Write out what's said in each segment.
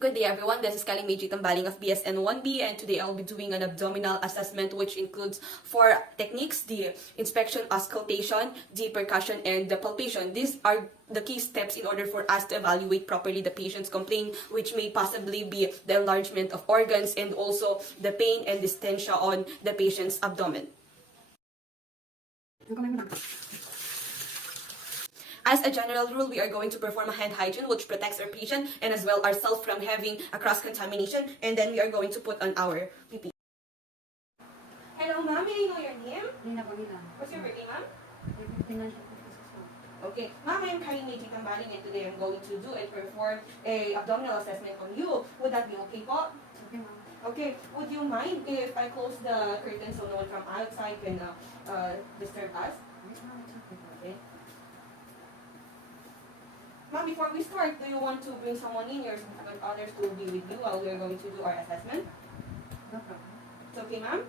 Good day everyone, this is Kali Meiji Tambaling of BSN 1B, and today I'll be doing an abdominal assessment which includes 4 techniques: the inspection, auscultation, the percussion, and the palpation. These are the key steps in order for us to evaluate properly the patient's complaint, which may possibly be the enlargement of organs and also the pain and dystension on the patient's abdomen. As a general rule, we are going to perform a hand hygiene which protects our patient and as well ourselves from having a cross-contamination, and then we are going to put on our PP. Hello ma'am, may I know your name? Lina Pamila. What's your birthday ma'am? Financial. Okay, ma'am, I'm Kali Meiji Tambaling, and today I'm going to do and perform a abdominal assessment on you. Would that be okay po? Okay, ma'am. Okay, would you mind if I close the curtain so no one from outside can disturb us? Yes, ma'am. It's okay. Okay. Ma'am, before we start, do you want to bring someone in, your significant others, to be with you while we are going to do our assessment? No problem. It's okay, ma'am?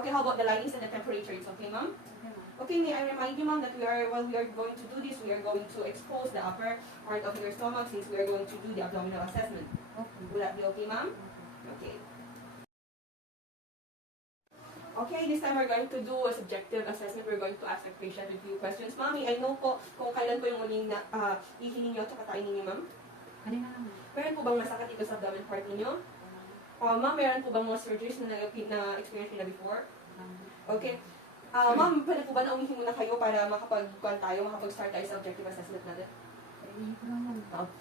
Okay, how about the linings and the temperature? It's okay, ma'am? Okay, ma'am. Okay, may I remind you, ma'am, that while we are going to do this, we are going to expose the upper part of your stomach since we are going to do the abdominal assessment. Okay. Will that be okay, ma'am? Okay. Okay. Okay, this time we're going to do a subjective assessment. We're going to ask our patient a few questions. Mami, I know po kung kailan po yung muling ihi ninyo at kain ninyo, ma'am. Kanina naman. Meron po bang masakit dito sa abdomen part ninyo? Ma'am, meron po bang mga surgeries na experience nyo na before? Okay. Ma'am, pwede po ba na umihi muna kayo para makapag-start tayo sa objective assessment natin?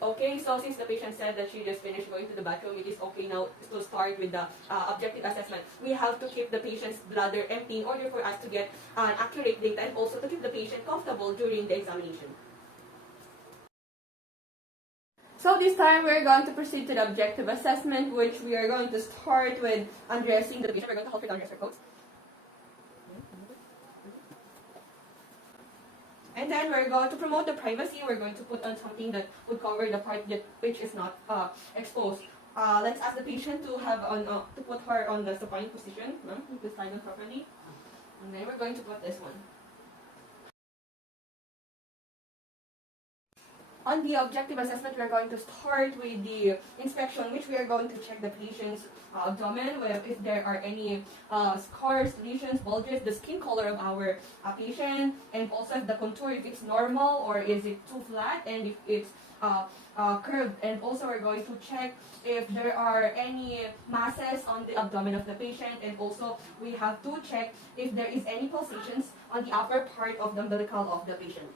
Okay, so since the patient said that she just finished going to the bathroom, it is okay now to start with the objective assessment. We have to keep the patient's bladder empty in order for us to get accurate data and also to keep the patient comfortable during the examination. So this time we're going to proceed to the objective assessment, which we are going to start with undressing the patient. We're going to help her to undress her clothes. And then we're going to promote the privacy. We're going to put on something that would cover the part which is not exposed. Let's ask the patient to have to put her on the supine position. Please lie down properly. And then we're going to put this one. On the objective assessment, we are going to start with the inspection, which we are going to check the patient's abdomen, if there are any scars, lesions, bulges, the skin color of our patient, and also if the contour, if it's normal or is it too flat, and if it's curved. And also we're going to check if there are any masses on the abdomen of the patient, and also we have to check if there is any pulsations on the upper part of the umbilical of the patient.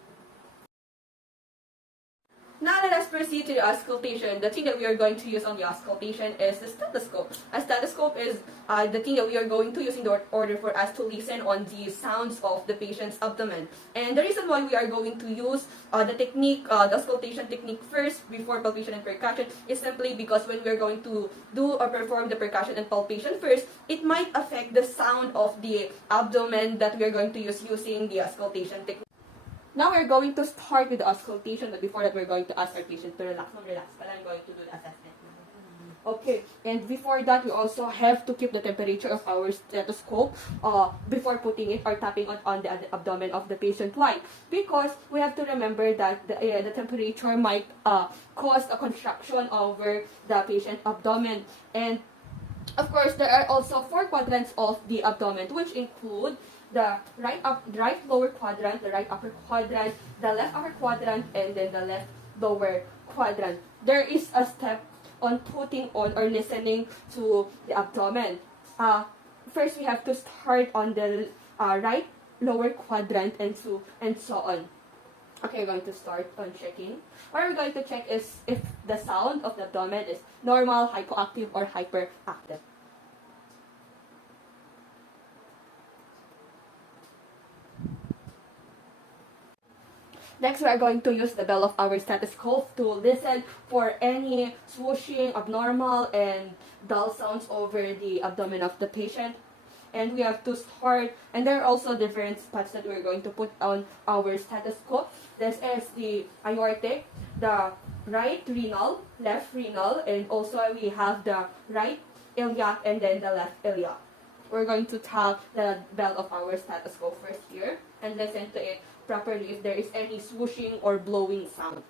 Now let us proceed to the auscultation. The thing that we are going to use on the auscultation is the stethoscope. A stethoscope is the thing that we are going to use in order for us to listen on the sounds of the patient's abdomen. And the reason why we are going to use the technique, the auscultation technique first before palpation and percussion is simply because when we are going to do or perform the percussion and palpation first, it might affect the sound of the abdomen that we are going to use using the auscultation technique. Now we're going to start with the auscultation, but before that we're going to ask our patient to relax. Relax, but I'm going to do the assessment. Okay, and before that we also have to keep the temperature of our stethoscope before putting it or tapping on the abdomen of the patient. Why? Because we have to remember that the temperature might cause a contraction over the patient's abdomen. And of course, there are also 4 quadrants of the abdomen, which include the right lower quadrant, the right upper quadrant, the left upper quadrant, and then the left lower quadrant. There is a step on putting on or listening to the abdomen. First, we have to start on the right lower quadrant and so on. Okay, we're going to start on checking. What we're going to check is if the sound of the abdomen is normal, hypoactive, or hyperactive. Next, we are going to use the bell of our stethoscope to listen for any swooshing, abnormal, and dull sounds over the abdomen of the patient. And we have to start, and there are also different spots that we're going to put on our stethoscope. This is the aortic, the right renal, left renal, and also we have the right iliac and then the left iliac. We're going to tap the bell of our stethoscope first here and listen to it properly if there is any swooshing or blowing sound.